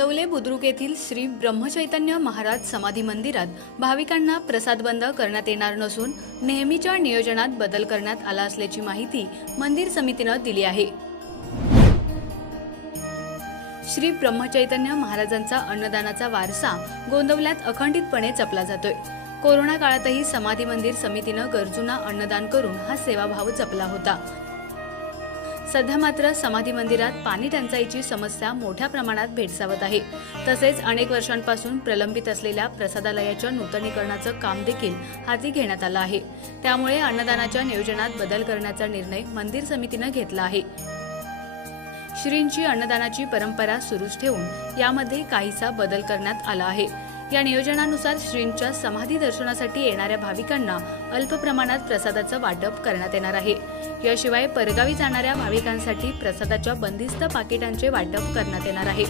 बुद्रुक येथील श्री ब्रह्मचैतन्य महाराज समाधी मंदिरात भाविकांना प्रसाद बंद करण्यात येणार नसून नेहमीच्या नियोजनात बदल करण्यात आला असल्याची माहिती मंदिर समितीनं दिली आहे. श्री ब्रह्मचैतन्य महाराजांचा अन्नदानाचा वारसा गोंदवल्यात अखंडितपणे जपला जातोय. कोरोना काळातही समाधी मंदिर समितीनं गरजूंना अन्नदान करून हा सेवाभाव जपला होता. सध्या मात्र समाधी मंदिरात पाणी टंचाईची समस्या मोठ्या प्रमाणात भेडसावत आहे. तसेच अनेक वर्षांपासून प्रलंबित असलेल्या प्रसादालयाच्या नूतनीकरणाचं काम देखील हाती घेण्यात आलं आहे. त्यामुळे अन्नदानाच्या नियोजनात बदल करण्याचा निर्णय मंदिर समितीनं घेतला आहे. श्रींची अन्नदानाची परंपरा सुरूच ठेवून यामध्ये काहीसा बदल करण्यात आला आहे. या नियोजनानुसार श्रींच्या समाधी दर्शनासाठी येणाऱ्या भाविकांना अल्प प्रमाणात प्रसादाचं वाटप करण्यात येणार आहे. याशिवाय परगावी जाणाऱ्या भाविकांसाठी प्रसादाच्या बंदिस्त पाकिटांचे वाटप करण्यात येणार आहे.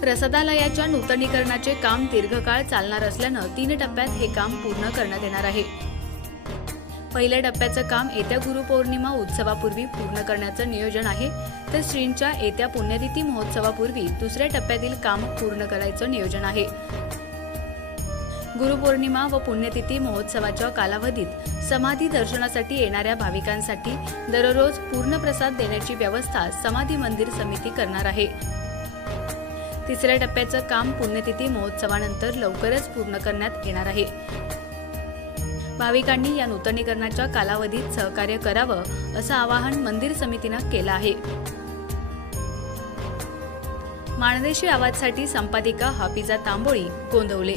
प्रसादालयाच्या नूतनीकरणाचे काम दीर्घकाळ चालणार असल्यानं तीन टप्प्यात हे काम पूर्ण करण्यात येणार आहे. पहिल्या टप्प्याचं काम येत्या गुरुपौर्णिमा उत्सवापूर्वी पूर्ण करण्याचं नियोजन आहे तर श्रींच्या येत्या पुण्यतिथी महोत्सवापूर्वी दुसऱ्या टप्प्यातील काम पूर्ण करायचं नियोजन आहे. गुरुपौर्णिमा व पुण्यतिथी महोत्सवाच्या कालावधीत समाधी दर्शनासाठी येणाऱ्या भाविकांसाठी दररोज पूर्ण प्रसाद देण्याची व्यवस्था समाधी मंदिर समिती करणार आहे. तिसऱ्या टप्प्याचं काम पुण्यतिथी महोत्सवानंतर लवकरच पूर्ण करण्यात येणार आहे. भाविकांनी या नूतनीकरणाच्या कालावधीत सहकार्य करावं असं आवाहन मंदिर समितीनं केलं आहे. माणदेशी आवाजसाठी संपादिका हाफिजा तांबोळी गोंदवले.